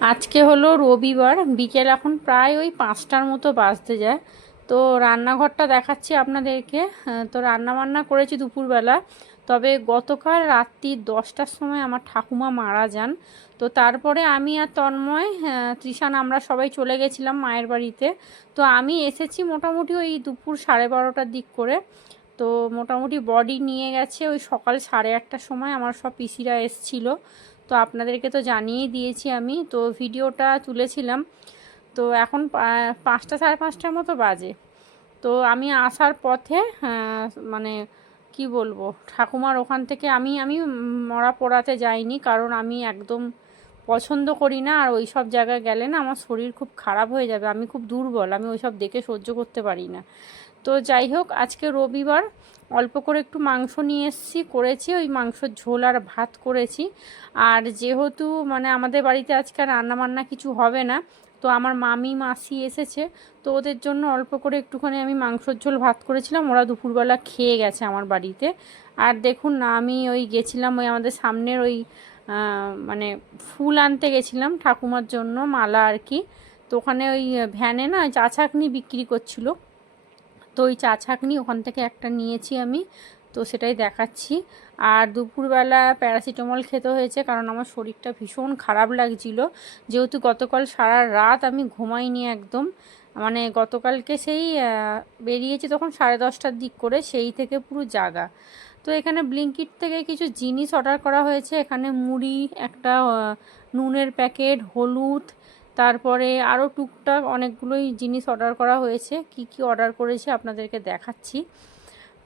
আজকে হলো রবিবার, বিকেল এখন প্রায় ওই পাঁচটার মতো বাজতে যায়। তো রান্নাঘরটা দেখাচ্ছি আপনাদেরকে। তো রান্না বান্না করেছি দুপুরবেলা। তবে গতকাল রাত্রি দশটার সময় আমার ঠাকুমা মারা যান। তো তারপরে আমি আর তন্ময় তৃষান আমরা সবাই চলে গেছিলাম মায়ের বাড়িতে। তো আমি এসেছি মোটামুটি ওই দুপুর সাড়ে বারোটার দিক করে। তো মোটামুটি বডি নিয়ে গেছে ওই সকাল সাড়ে আটটার সময়। আমার সব পিসিরা এসছিলো। তো আপনাদেরকে তো জানিয়েই দিয়েছি আমি। তো ভিডিওটা তুলেছিলাম। তো এখন পাঁচটা সাড়ে পাঁচটার মতো বাজে। তো আমি আসার পথে মানে কি বলব, ঠাকুমার ওখান থেকে আমি আমি মরা পড়াতে যাইনি। কারণ আমি একদম পছন্দ করি না, আর ওই সব জায়গায় গেলে না আমার শরীর খুব খারাপ হয়ে যাবে। আমি খুব দুর্বল, আমি ওই সব দেখে সহ্য করতে পারি না। তো যাই হোক, আজকে রবিবার অল্প করে একটু মাংস নিয়ে এসেছি, করেছি। ওই মাংসর ঝোল আর ভাত করেছি। আর যেহেতু মানে আমাদের বাড়িতে আজকে রান্নাবান্না কিছু হবে না, তো আমার মামি, মাসি এসেছে, তো ওদের জন্য অল্প করে একটুখানি আমি মাংসর ঝোল, ভাত করেছিলাম। ওরা দুপুরবেলা খেয়ে গেছে আমার বাড়িতে। আর দেখুন না, আমি ওই গেছিলাম ওই আমাদের সামনের ওই মানে ফুল আনতে গেছিলাম ঠাকুমার জন্য মালা আর কি। তো ওখানে ওই ভ্যানে না চা বিক্রি করছিল। তো ওই চা ছাকনি ওখান থেকে একটা নিয়েছি আমি, তো সেটাই দেখাচ্ছি। আর দুপুরবেলা প্যারাসিটামল খেতে হয়েছে কারণ আমার শরীরটা ভীষণ খারাপ লাগছিল। যেহেতু গতকাল সারা রাত আমি ঘুমাইনি একদম মানে গতকালকে সেই বেরিয়েছি তখন সাড়ে দশটার দিক করে সেই থেকে পুরো জাগা। তো এখানে ব্লিঙ্কিট থেকে কিছু জিনিস অর্ডার করা হয়েছে, এখানে মুড়ি, একটা নুনের প্যাকেট, হলুদ তারপরে আরও টুকটাক অনেকগুলোই জিনিস অর্ডার করা হয়েছে। কি কি অর্ডার করেছি আপনাদেরকে দেখাচ্ছি।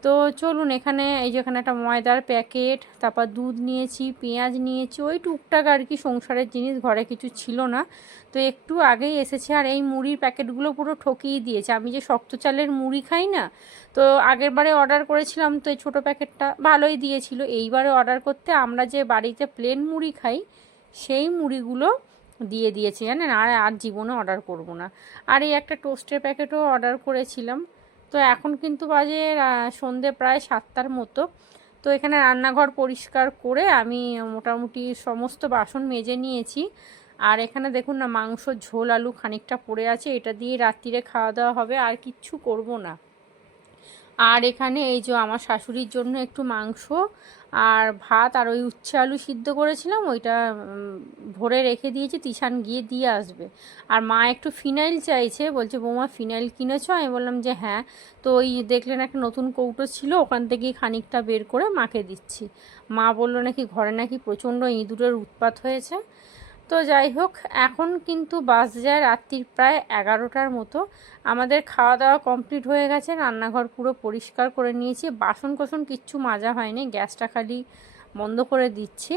তো চলুন এখানে, এই যে এখানে একটা ময়দার প্যাকেট তারপর দুধ নিয়েছি, পেঁয়াজ নিয়েছি, ওই টুকটাক আর কি সংসারের জিনিস, ঘরে কিছু ছিল না। তো একটু আগেই এসেছে আর এই মুড়ির প্যাকেটগুলো পুরো ঠকিয়ে দিয়েছে। আমি যে শক্ত চালের মুড়ি খাই না, তো আগের বারে অর্ডার করেছিলাম, তো এই ছোটো প্যাকেটটা ভালোই দিয়েছিল। এইবারে অর্ডার করতে আমরা যে বাড়িতে প্লেন মুড়ি খাই, সেই মুড়িগুলো দিয়ে দিয়েছে, জানেন? আর আর জীবনে অর্ডার করব না। আর এই একটা টোস্টের প্যাকেটও অর্ডার করেছিলাম। তো এখন কিন্তু বাজে সন্ধে প্রায় সাতটার মতো। তো এখানে রান্নাঘর পরিষ্কার করে আমি মোটামুটি সমস্ত বাসন মেজে নিয়েছি। আর এখানে দেখুন না, মাংস, ঝোল, আলু খানিকটা পড়ে আছে। এটা দিয়ে রাত্রিরে খাওয়া দাওয়া হবে। আর কিচ্ছু করব না। আর এখানে এই যে আমার শাশুড়ির জন্য একটু মাংস আর ভাত আর ওই উচ্ছে আলু সিদ্ধ করেছিলাম, ওইটা ভরে রেখে দিয়েছি, তিশান গিয়ে দিয়ে আসবে। আর মা একটু ফিনাইল চাইছে, বলছে, বৌমা, ফিনাইল কিনেছো? আমি বললাম যে হ্যাঁ। তো ওই দেখলেন একটা নতুন কৌটো ছিল, ওখান থেকেই খানিকটা বের করে মাকে দিচ্ছি। মা বলল, নাকি ঘরে নাকি প্রচণ্ড ইঁদুরের উৎপাত হয়েছে? তো যাই হোক, এখন কিন্তু বাস যায় রাত্রির প্রায় এগারোটার মতো। আমাদের খাওয়া দাওয়া কমপ্লিট হয়ে গেছে, রান্নাঘর পুরো পরিষ্কার করে নিয়েছি। বাসন কোসন কিচ্ছু মাজা হয়নি, গ্যাসটা খালি বন্ধ করে দিচ্ছি।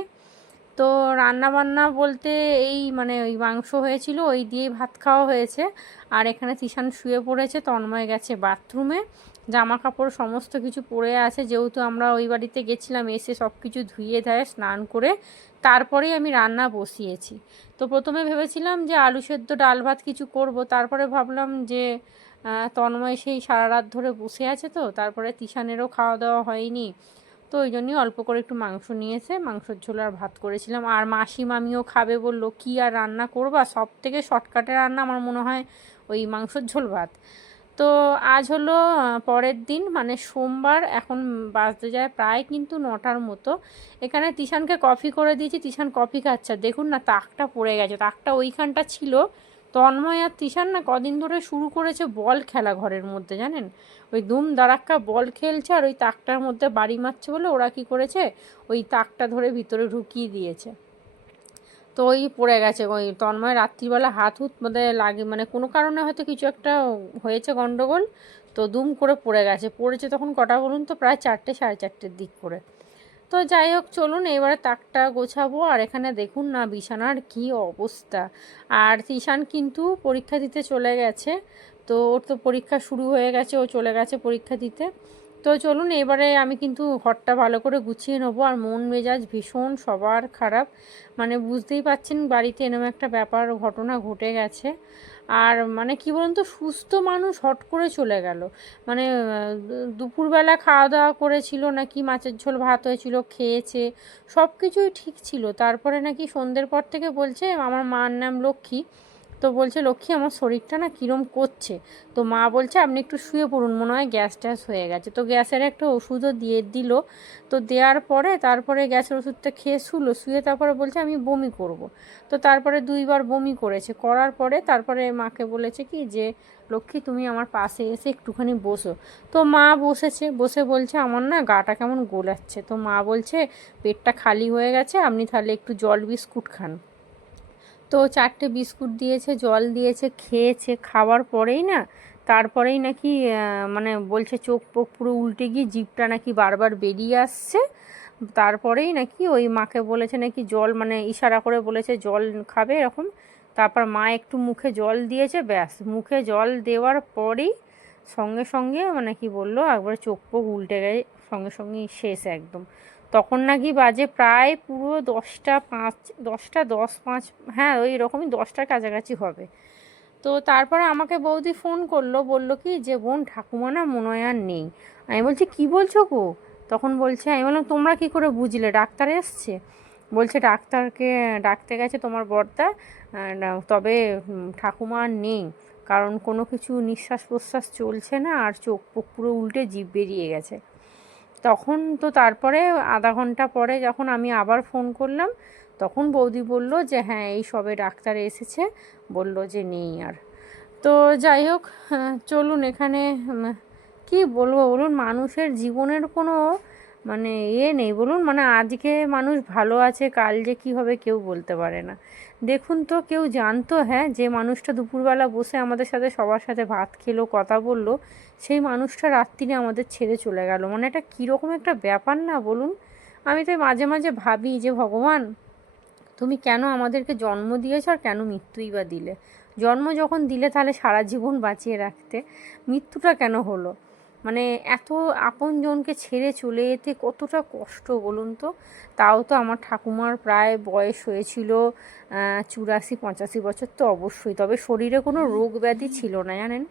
তো রান্না বান্না বলতে এই মানে ওই মাংস হয়েছিল, ওই দিয়েই ভাত খাওয়া হয়েছে। আর এখানে তিশান শুয়ে পড়েছে, তন্ময় গেছে বাথরুমে। জামা কাপড় সমস্ত কিছু পরে আছে, যেহেতু আমরা ওই বাড়িতে গেছিলাম, এসে সব কিছু ধুয়ে ধায়ে স্নান করে তারপরেই আমি রান্না বসিয়েছি। তো প্রথমে ভেবেছিলাম যে আলু সেদ্ধ, ডাল ভাত কিছু করব, তারপরে ভাবলাম যে তন্ময় সেই সারা রাত ধরে বসে আছে তো, তারপরে তিশানেরও খাওয়া দাওয়া হয়নি। তো ওই জন্যই অল্প করে একটু মাংস নিয়েছে, মাংসর ঝোল আর ভাত করেছিলাম। আর মাসি মামিও খাবে বলল, কী আর রান্না করবা? সব থেকে শর্টকাটে রান্না আমার মনে হয় ওই মাংসর ঝোল ভাত। তো আজ হলো পরের দিন মানে সোমবার, এখন বাজতে যায় প্রায় কিন্তু নটার মতো। এখানে তিশানকে কফি করে দিয়েছি, তিশান কফি খাচ্ছে। দেখুন না, তাকটা পড়ে গেছে, তাকটা ওইখানটা ছিল। তন্ময় আর তিশান না কদিন ধরে শুরু করেছে বল খেলা ঘরের মধ্যে, জানেন? ওই দুম দাঁড়াক্কা বল খেলছে আর ওই তাকটার মধ্যে বাড়ি মারছে বলে ওরা কি করেছে? ওই তাকটা ধরে ভিতরে ঢুকিয়ে দিয়েছে। তো ওই পড়ে গেছে ওই তন্ময় রাত্রিবেলা হাত হুত মানে লাগে মানে কোনো কারণে হয়তো কিছু একটা হয়েছে গণ্ডগোল তো দুম করে পড়ে গেছে। পড়েছে তখন কটা বলুন তো? প্রায় চারটে, সাড়ে চারটের দিক করে। তো যাই হোক, চলুন এবারে তাকটা গোছাবো, আর এখানে দেখুন না বিছানার কি অবস্থা। আর তিশান কিন্তু পরীক্ষা দিতে চলে গেছে, তো ওর তো পরীক্ষা শুরু হয়ে গেছে, ও চলে গেছে পরীক্ষা দিতে। তো চলুন, এবারে আমি কিন্তু ঘরটা ভালো করে গুছিয়ে নেব। আর মন মেজাজ ভীষণ, সবার খারাপ। মানে বুঝতেই পাচ্ছেন বাড়িতে এরকম একটা ব্যাপার, ঘটনা ঘটে গেছে। আর মানে কি বলুন তো, সুস্থ মানুষ হট করে চলে গেল। মানে দুপুরবেলা খাওয়া দাওয়া করেছিল নাকি, মাছের ঝোল, ভাত হয়েছিল, খেয়েছে সব কিছুই ঠিক ছিল। তারপরে নাকি সন্ধ্যের পর থেকে বলছে, আমার মার নাম লক্ষ্মী। তো বলছে, লক্ষ্মী, আমার শরীরটা না কীরম করছে? তো মা বলছে, আপনি একটু শুয়ে পড়ুন, মনে হয় গ্যাস ট্যাস হয়ে গেছে। তো গ্যাসের একটা ওষুধও দিয়ে দিল। তো দেওয়ার পরে তারপরে গ্যাসের ওষুধটা খেয়ে শুলো, শুয়ে তারপরে বলছে, আমি বমি করব। তো তারপরে দুইবার বমি করেছে। করার পরে তারপরে মাকে বলেছে কি যে, লক্ষ্মী, তুমি আমার পাশে এসে একটুখানি বসো। তো মা বসেছে, বসে বলছে, আমার না গাটা কেমন গোলাচ্ছে। তো মা বলছে, পেটটা খালি হয়ে গেছে, আপনি তাহলে একটু জল বিস্কুট খান। তো চারটে বিস্কুট দিয়েছে, জল দিয়েছে, খেয়েছে, খাওয়ার পরেই না তারপরেই নাকি মানে বলছে চোখ পোক পুরো উল্টে গিয়ে জিভটা নাকি বারবার বেরিয়ে আসছে। তারপরেই নাকি ওই মাকে বলেছে নাকি জল মানে ইশারা করে বলেছে জল খাবে এরকম। তারপর মা একটু মুখে জল দিয়েছে, ব্যাস। মুখে জল দেওয়ার পরেই সঙ্গে সঙ্গে মানে কি বলল, একবার চোখ পোক উল্টে গেছে, সঙ্গে সঙ্গেই শেষ একদম। তখন নাকি বাজে প্রায় পুরো দশটা পাঁচ, দশটা দশ পাঁচ হ্যাঁ ওই রকমই দশটার কাছাকাছি হবে। তো তারপরে আমাকে বৌদি ফোন করল, বলল কি যে, বোন, ঠাকুমা না মনে আর নেই। আমি বলছি, কি বলছো গো? তখন বলছে, আমি বললাম, তোমরা কি করে বুঝলে? ডাক্তার এসছে? বলছে, ডাক্তারকে, ডাকতে গেছে তোমার বর্দা তবে ঠাকুমা আর নেই। কারণ কোনো কিছু নিঃশ্বাস প্রশ্বাস চলছে না, আর চোখ পুরো উল্টে জিভ বেরিয়ে গেছে। তখন তো তারপরে আধা ঘণ্টা পরে যখন আমি আবার ফোন করলাম, তখন বৌদি বলল যে হ্যাঁ এই সবে ডাক্তার এসেছে। বলল যে, নেই আর। তো যাই হোক চলুন এখানে কি বলব বলুন, মানুষের জীবনের কোনো মানে এ নেই। বলুন মানে আজকে মানুষ ভালো আছে, কাল যে কী হবে কেউ বলতে পারে না। দেখুন তো, কেউ জানতো হ্যাঁ যে মানুষটা দুপুরবেলা বসে আমাদের সাথে, সবার সাথে ভাত খেলো, কথা বলল, সেই মানুষটা রাত্রিরে আমাদের ছেড়ে চলে গেল। মানে এটা কীরকম একটা ব্যাপার না, বলুন। আমি তো মাঝে মাঝে ভাবি যে, ভগবান, তুমি কেন আমাদেরকে জন্ম দিয়েছ আর কেন মৃত্যুই বা দিলে? জন্ম যখন দিলে তাহলে সারা জীবন বাঁচিয়ে রাখতে, মৃত্যুটা কেন হলো? মানে এত আপনজনকে ছেড়ে চলে যেতে কতটা কষ্ট বলুন তো? তাও তো আমার ঠাকুমার প্রায় বয়স হয়েছিল চুরাশি পঁচাশি বছর তো অবশ্যই। তবে শরীরে কোনো রোগ ব্যাধি ছিল না জানেন?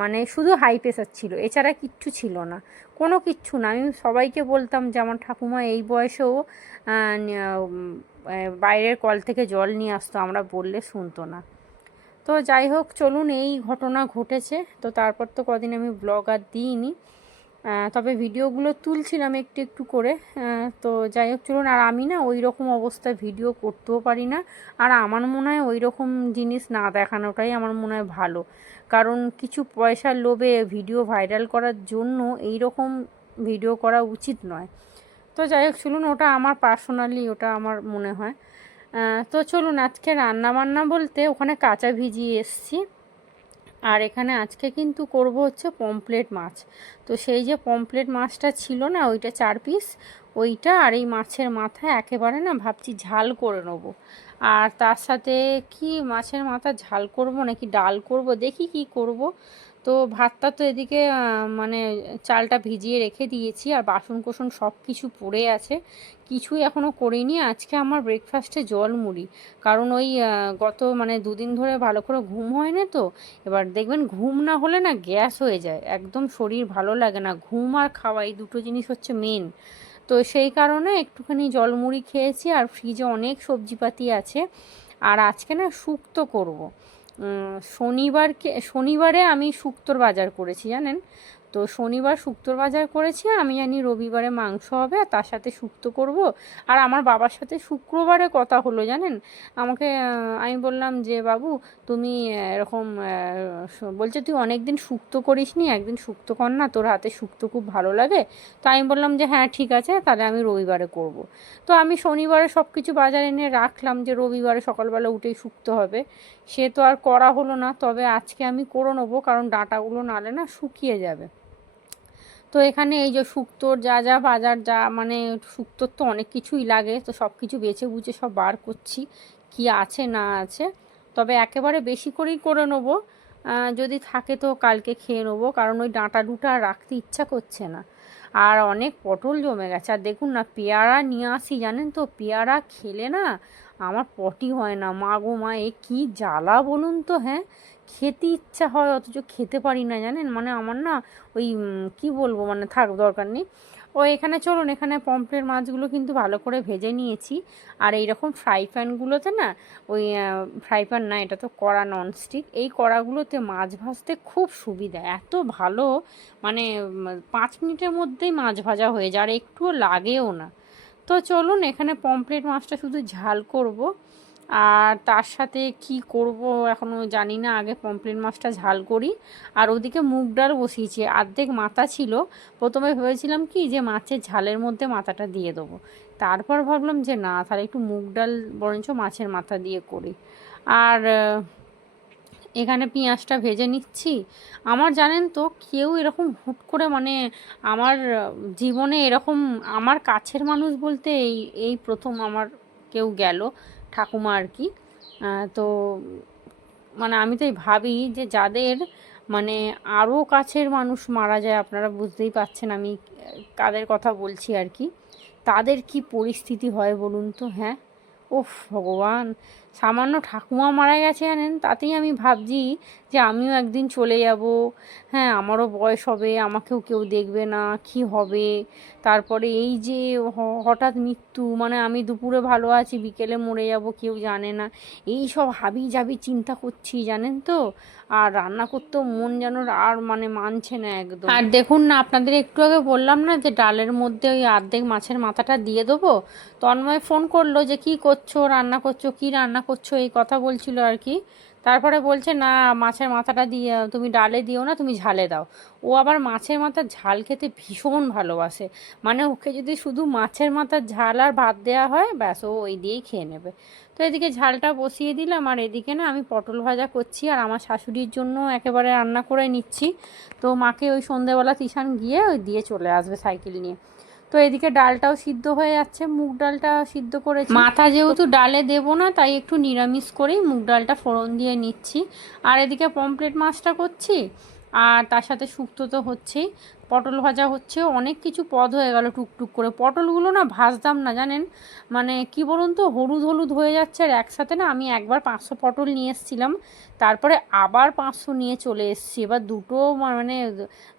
মানে শুধু হাই প্রেশার ছিল এছাড়া কিচ্ছু ছিল না। কোনো কিচ্ছু না। আমি সবাইকে বলতাম যে আমার ঠাকুমা এই বয়সেও বাইরের কল থেকে জল নিয়ে আসতো। আমরা বললে শুনতো না। তো যাই হোক, চলুন এই ঘটনা ঘটেছে। তো তারপর তো কদিন আমি ব্লগ আর দিইনি। তবে ভিডিওগুলো তুলছিলাম একটু একটু করে। তো যাই হোক, চলুন, আর আমি না ওই রকম অবস্থায় ভিডিও করতেও পারি না। আর আমার মনে হয় ওই রকম জিনিস না দেখানোটাই আমার মনে হয় ভালো। কারণ কিছু পয়সার লোভে ভিডিও ভাইরাল করার জন্য এই রকম ভিডিও করা উচিত নয়। তো যাই হোক, চলুন, ওটা আমার পার্সোনালি ওটা আমার মনে হয়। তো চলুন আজকে রান্না বান্না বলতে ওখানে কাঁচা ভিজিয়ে এসছি। আর এখানে আজকে কিন্তু করব হচ্ছে পমপ্লেট মাছ। তো সেই যে পমপ্লেট মাছটা ছিল না, ওইটা চার পিস, ওইটা আর এই মাছের মাথা একেবারে না ভাবছি ঝাল করে নেব। আর তার সাথে কি মাছের মাথা ঝাল করব নাকি ডাল করব, দেখি কি করব। তো ভাতটা তো এদিকে মানে চালটা ভিজিয়ে রেখে দিয়েছি আর বাসন কোসন সব কিছু পড়ে আছে। কিছুই এখনও করিনি। আজকে আমার ব্রেকফাস্টে জল মুড়ি। কারণ ওই গত মানে দুদিন ধরে ভালো করে ঘুম হয় না তো। এবার দেখবেন ঘুম না হলে না গ্যাস হয়ে যায়। একদম শরীর ভালো লাগে না। ঘুম আর খাওয়া এই দুটো জিনিস হচ্ছে মেন তো সেই কারণে একটুখানি জলমুড়ি খেয়েছি আর ফ্রিজে অনেক সবজিপাতি আছে। আর আজকে না শুক্তো করব। শনিবারকে শনিবারে আমি শুক্তোর বাজার করেছি জানেন? তো শনিবার শুক্তোর বাজার করেছি আমি জানি রবিবারে মাংস হবে, আর তার সাথে শুক্তো করব। আর আমার বাবার সাথে শুক্রবারে কথা হলো, জানেন? আমাকে আমি বললাম যে, বাবু, তুমি এরকম বলছে, তুই অনেক দিন শুক্তো করিস নি একদিন শুক্তো কর না, তোর হাতে শুক্তো খুব ভালো লাগে। তো আমি বললাম যে হ্যাঁ ঠিক আছে, তাহলে আমি রবিবারে করব। তো আমি শনিবারে সব কিছু বাজারে এনে রাখলাম যে, রবিবারে সকালবেলা উঠেই শুক্তো হবে। সে তো আর করা হলো না, তবে আজকে আমি করে নেব, কারণ ডাঁটাগুলো নালে না শুকিয়ে যাবে। তো এখানে এই যে শুক্তোর যা যা বাজার যা মানে শুক্তোর তো অনেক কিছুই লাগে, তো সব কিছু বেছে বুঝে সব বার করছি কি আছে না আছে। তবে একেবারে বেশি করেই করে নেব। যদি থাকে তো কালকে খেয়ে নেব, কারণ ওই ডাঁটা ডুটা রাখতে ইচ্ছা করছে না। আর অনেক পটল জমে গেছে। আর দেখুন না, পেয়ারা নিয়ে আসি, জানেন তো? পেয়ারা খেলে না আমার পটি হয় না। মা গো মা, এ কী জ্বালা বলুন তো হ্যাঁ? খেতে ইচ্ছা হয়, অথচ খেতে পারি না, জানেন? মানে আমার না ওই কি বলব মানে থাক, দরকার নেই। ও এখানে চলুন, এখানে পমফ্রেট মাছগুলো কিন্তু ভালো করে ভেজে নিয়েছি। আর এই রকম ফ্রাই প্যানগুলোতে না, ওই ফ্রাই প্যান না, এটা তো কড়া ননস্টিক, এই কড়াগুলোতে মাছ ভাজতে খুব সুবিধা। এত ভালো মানে পাঁচ মিনিটের মধ্যেই মাছ ভাজা হয়ে যায়, আর একটুও লাগেও না। তো চলুন, এখানে পমফ্রেট মাছটা শুধু ঝাল করব। আর তার সাথে কি করব এখনও জানি না, আগে পমফ্রেট মাছটা ঝাল করি। আর ওদিকে মুগ ডাল বসিয়েছি, অর্ধেক মাথা ছিল। প্রথমে ভেবেছিলাম কি যে মাছের ঝালের মধ্যে মাথাটা দিয়ে দেবো। তারপর ভাবলাম যে না, তাহলে একটু মুগ ডাল বরঞ্চ মাছের মাথা দিয়ে করি। আর এখানে পেঁয়াজটা ভেজে নিচ্ছি। আমার জানেন তো, কেউ এরকম হুট করে মানে আমার জীবনে এরকম, আমার কাছের মানুষ বলতে এই এই প্রথম আমার কেউ গেল। ঠাকুমা আর কি। তো মানে আমি তাই ভাবি যে যাদের মানে আরও কাছের মানুষ মারা যায়, আপনারা বুঝতেই পাচ্ছেন আমি কাদের কথা বলছি আর কি। তাদের কি পরিস্থিতি হয় বলুন তো? হ্যাঁ? ও ভগবান! সামান্য ঠাকুমা মারা গেছে জানেন? তাতেই আমি ভাবছি যে আমিও একদিন চলে যাব। হ্যাঁ আমারও বয়স হবে, আমাকেও কেউ দেখবে না, কি হবে? তারপরে এই যে হঠাৎ মৃত্যু মানে আমি দুপুরে ভালো আছি, বিকেলে মরে যাব, কেউ জানে না। এই সব হাবি জাবি চিন্তা করছি, জানেন তো? আর রান্না করতেও মন যেন আর মানে মানছে না একদম। আর দেখুন না, আপনাদের একটু আগে বললাম না যে ডালের মধ্যে ওই আর্ধেক মাছের মাথাটা দিয়ে দেবো? তন্ময় ফোন করল যে, কি করছ? রান্না করছ? কি রান্না করছ, এই কথা বলছিল আর কি। তারপরে বলছে, না, মাছের মাথাটা দিয়ে, তুমি ডালে দিও না, তুমি ঝালে দাও। ও আবার মাছের মাথার ঝাল খেতে ভীষণ ভালোবাসে। মানে ওকে যদি শুধু মাছের মাথার ঝাল আর ভাত দেওয়া হয়, ব্যাস, ও ওই দিয়েই খেয়ে নেবে। তো এদিকে ঝালটা বসিয়ে দিলাম, আর এদিকে না আমি পটল ভাজা করছি, আর আমার শাশুড়ির জন্য একেবারে রান্না করে নিচ্ছি। তো মাকে ওই সন্ধেবেলা তিশান গিয়ে ওই দিয়ে চলে আসবে সাইকেল নিয়ে। তো এদিকে ডালটাও সিদ্ধ হয়ে যাচ্ছে মুগ ডালটা সিদ্ধ করেছি। মাথা যেহেতু ডালে দেবো না তাই একটু নিরামিষ করেই মুগ ডালটা ফোড়ন দিয়ে নিচ্ছি। আর এদিকে পমফ্রেট মাছটা করছি আর তার সাথে শুক্তো তো হচ্ছেই। পটল ভাজা হচ্ছে অনেক কিছু পদ হয়ে গেল টুকটুক করে। পটলগুলো না ভাজতাম না জানেন? মানে কি বলুন তো হলুদ হলুদ হয়ে যাচ্ছে আর একসাথে না আমি একবার পাঁচশো পটল নিয়ে এসেছিলাম। তারপরে আবার পাঁচশো নিয়ে চলে এসেছি। এবার দুটো মানে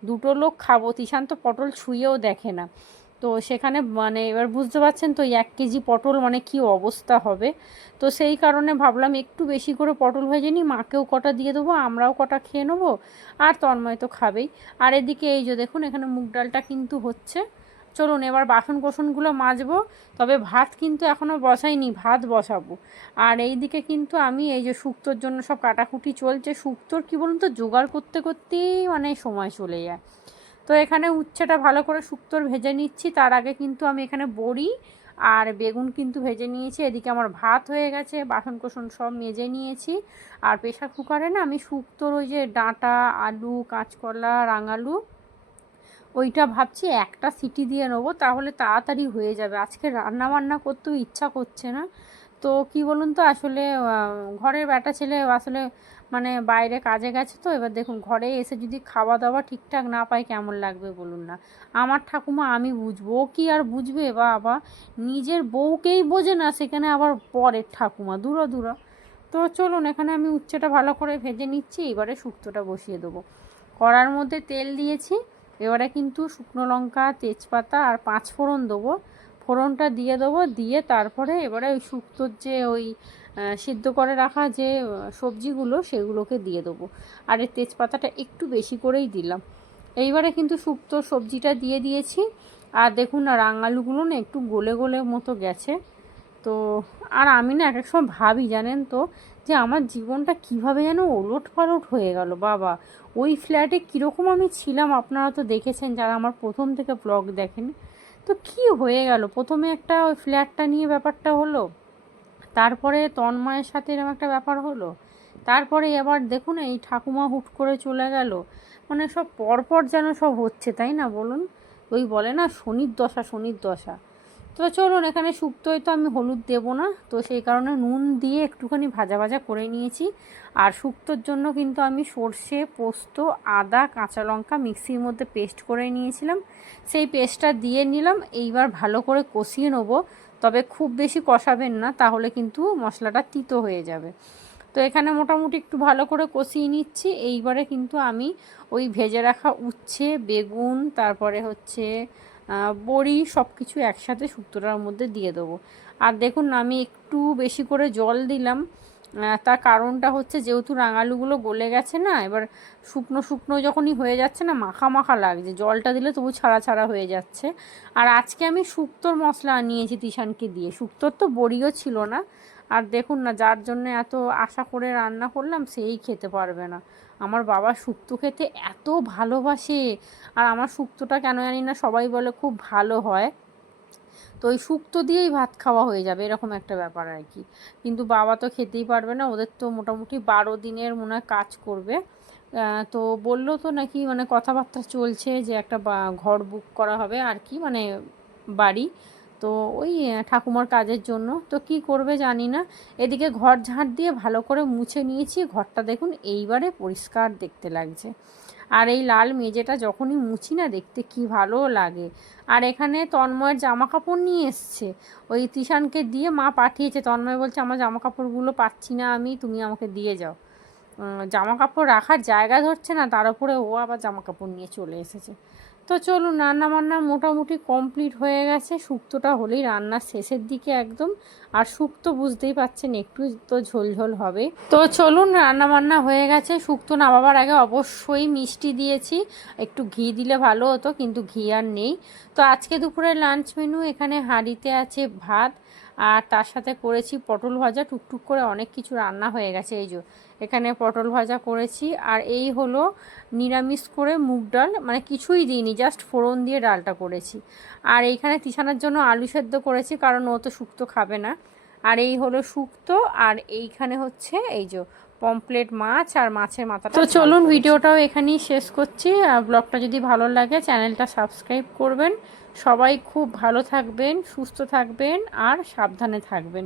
দুটো লোক খাব তিশান তো পটল ছুঁয়েও দেখে না। তো সেখানে মানে এবার বুঝতে পারছেন তো এক কেজি পটল মানে কি অবস্থা হবে? তো সেই কারণে ভাবলাম একটু বেশি করে পটল ভেজে নিই, মাকেও কটা দিয়ে দেবো, আমরাও কটা খেয়ে নেব, আর তন্ময় তো খাবেই। আর এদিকে এই যে দেখুন, এখানে মুগ ডালটা কিন্তু হচ্ছে। চলুন এবার বাসন কোসনগুলো মাজবো, তবে ভাত কিন্তু এখনও বসাইনি, ভাত বসাবো। আর এই দিকে কিন্তু আমি এই যে শুক্তোর জন্য সব কাটাকুটি চলছে। শুক্তোর কী বলুন তো, জোগাড় করতে করতেই মানে সময় চলে যায়। তো এখানে উচ্ছেটা ভালো করে শুক্তোর ভেজে নিচ্ছি। তার আগে কিন্তু আমি এখানে বড়ি আর বেগুন কিন্তু ভেজে নিয়েছি। এদিকে আমার ভাত হয়ে গেছে বাসন কোসন সব মেজে নিয়েছি। আর প্রেশার কুকারে না আমি শুক্তোর ওই যে ডাঁটা, আলু, কাঁচকলা, রাঙালু, ওইটা ভাবছি একটা সিটি দিয়ে নেব, তাহলে তাড়াতাড়ি হয়ে যাবে। আজকে রান্না বান্না করতেও ইচ্ছা করছে না। তো কি বলুন তো, আসলে ঘরের বেটা ছেলে আসলে মানে বাইরে কাজে গেছে তো, এবার দেখুন ঘরে এসে যদি খাওয়া দাওয়া ঠিকঠাক না পায় কেমন লাগবে বলুন না। আমার ঠাকুমা আমি বুঝব, ও কি আর বুঝবে বা আবার নিজের বউকেই বোঝে না, সেখানে আবার পরের ঠাকুমা, দূরো দূরো। তো চলুন, এখানে আমি উচ্ছেটা ভালো করে ভেজে নিচ্ছি, এবারে শুক্তোটা বসিয়ে দেবো। কড়ার মধ্যে তেল দিয়েছি, এবারে কিন্তু শুকনো লঙ্কা, তেজপাতা আর পাঁচ ফোড়ন দেবো। ফোড়নটা দিয়ে দেবো, দিয়ে তারপরে এবারে ওই শুক্তোর যে ওই সিদ্ধ করে রাখা যে সবজিগুলো সেগুলোকে দিয়ে দেবো। আর এই তেজপাতাটা একটু বেশি করেই দিলাম। এইবারে কিন্তু শুক্তো সবজিটা দিয়ে দিয়েছি। আর দেখুন না রাঙালুগুলো না একটু গোলে গোলে মতো গেছে। তো, আর আমি না এক এক সময় ভাবি, জানেন তো, যে আমার জীবনটা কীভাবে যেন ওলট পালট হয়ে গেল, বাবা। ওই ফ্ল্যাটে কীরকম আমি ছিলাম, আপনারা তো দেখেছেন, যারা আমার প্রথম থেকে ব্লগ দেখেন। তো কি হয়ে গেল? প্রথমে একটা ওই ফ্ল্যাটটা নিয়ে ব্যাপারটা হলো, তারপরে তন্ময়ের সাথে এরকম একটা ব্যাপার হলো, তারপরে এবার দেখুন এই ঠাকুমা হুট করে চলে গেল। মানে সব পরপর যেন সব হচ্ছে, তাই না বলুন? ওই বলে না শনির দশা শনির দশা। তো চলুন, এখানে শুক্তোয় তো আমি হলুদ দেবো না, তো সেই কারণে নুন দিয়ে একটুখানি ভাজা ভাজা করে নিয়েছি। আর শুক্তোর জন্য কিন্তু আমি সর্ষে, পোস্ত, আদা, কাঁচা লঙ্কা মিক্সির মধ্যে পেস্ট করে নিয়েছিলাম। সেই পেস্টটা দিয়ে নিলাম, এইবার ভালো করে কষিয়ে নেব। তবে খুব বেশি কষাবেন না, তাহলে কিন্তু মশলাটা তিতো হয়ে যাবে। তো এখানে মোটামুটি একটু ভালো করে কষিয়ে নিচ্ছি। এইবারে কিন্তু আমি ওই ভেজে রাখা উচ্ছে, বেগুন, তারপরে হচ্ছে বড়ি সব কিছু একসাথে শুক্তোটার মধ্যে দিয়ে দেবো। আর দেখুন, আমি একটু বেশি করে জল দিলাম। তার কারণটা হচ্ছে যেহেতু রাঙালুগুলো গলে গেছে না, এবার শুকনো শুকনো যখনই হয়ে যাচ্ছে না, মাখা মাখা লাগছে। জলটা দিলে তবু ছাড়া ছাড়া হয়ে যাচ্ছে। আর আজকে আমি শুক্তোর মশলা নিয়েছি তিশানকে দিয়ে। শুক্তোর তো বড়িও ছিল না। আর দেখুন না, যার জন্য এত আশা করে রান্না করলাম, সেই খেতে পারবে না। আমার বাবা শুক্তো খেতে এত ভালোবাসে। আর আমার শুক্তোটা কেন জানি না সবাই বলে খুব ভালো হয়। তো ওই শুক্তো দিয়েই ভাত খাওয়া হয়ে যাবে, এরকম একটা ব্যাপার আর কি। কিন্তু বাবা তো খেতেই পারবে না, ওদের তো মোটামুটি বারো দিনের মনে কাজ করবে। তো বলল তো নাকি মানে কথাবার্তা চলছে যে একটা ঘর বুক করা হবে আর কি মানে বাড়ি। তো ওই ঠাকুমার কাজের জন্য। তো কি করবে জানি না। এদিকে ঘর ঝাঁট দিয়ে ভালো করে মুছে নিয়েছি। ঘরটা দেখুন এইবারে পরিষ্কার দেখতে লাগছে। আর এই লাল মেজেটা যখনই মুছি না দেখতে কি ভালো লাগে। আর এখানে তন্ময়ের জামা কাপড় নিয়ে এসছে। ওই তিশানকে দিয়ে মা পাঠিয়েছে। তন্ময় বলছে, আমার জামা কাপড়গুলো পাচ্ছি না আমি, তুমি আমাকে দিয়ে যাও। জামা কাপড় রাখার জায়গা ধরছে না, তার উপরে ও আবার জামা কাপড় নিয়ে চলে এসেছে। তো চলুন রান্না বান্না মোটামুটি কমপ্লিট হয়ে গেছে। শুক্তটা হলেই রান্নার শেষের দিকে একদম আর শুক্তো বুঝতেই পাচ্ছেন, একটু তো ঝোলঝোল হবে। তো চলুন রান্না বান্না হয়ে গেছে। শুক্তো নামাবার আগে অবশ্যই মিষ্টি দিয়েছি। একটু ঘি দিলে ভালো হতো, কিন্তু ঘি আর নেই। তো আজকে দুপুরে লাঞ্চ মেনু এখানে হাঁড়িতে আছে ভাত, আর তার সাথে করেছি পটল ভাজা। টুকটুক করে অনেক কিছু রান্না হয়ে গেছে এই যে। এখানে পটল ভাজা করেছি, আর এই হলো নিরামিষ করে মুগ ডাল। মানে কিছুই দিইনি, জাস্ট ফোড়ন দিয়ে ডালটা করেছি। আর এইখানে তিসানার জন্য আলু সেদ্ধ করেছি, কারণ ও তো শুক্তো খাবে না। আর এই হলো শুক্তো আর এইখানে হচ্ছে এই যে পমপ্লেট মাছ আর মাছের মাথা তো চলুন ভিডিওটাও এখানেই শেষ করছি। আর ব্লগটা যদি ভালো লাগে চ্যানেলটা সাবস্ক্রাইব করবেন। সবাই খুব ভালো থাকবেন সুস্থ থাকবেন আর সাবধানে থাকবেন।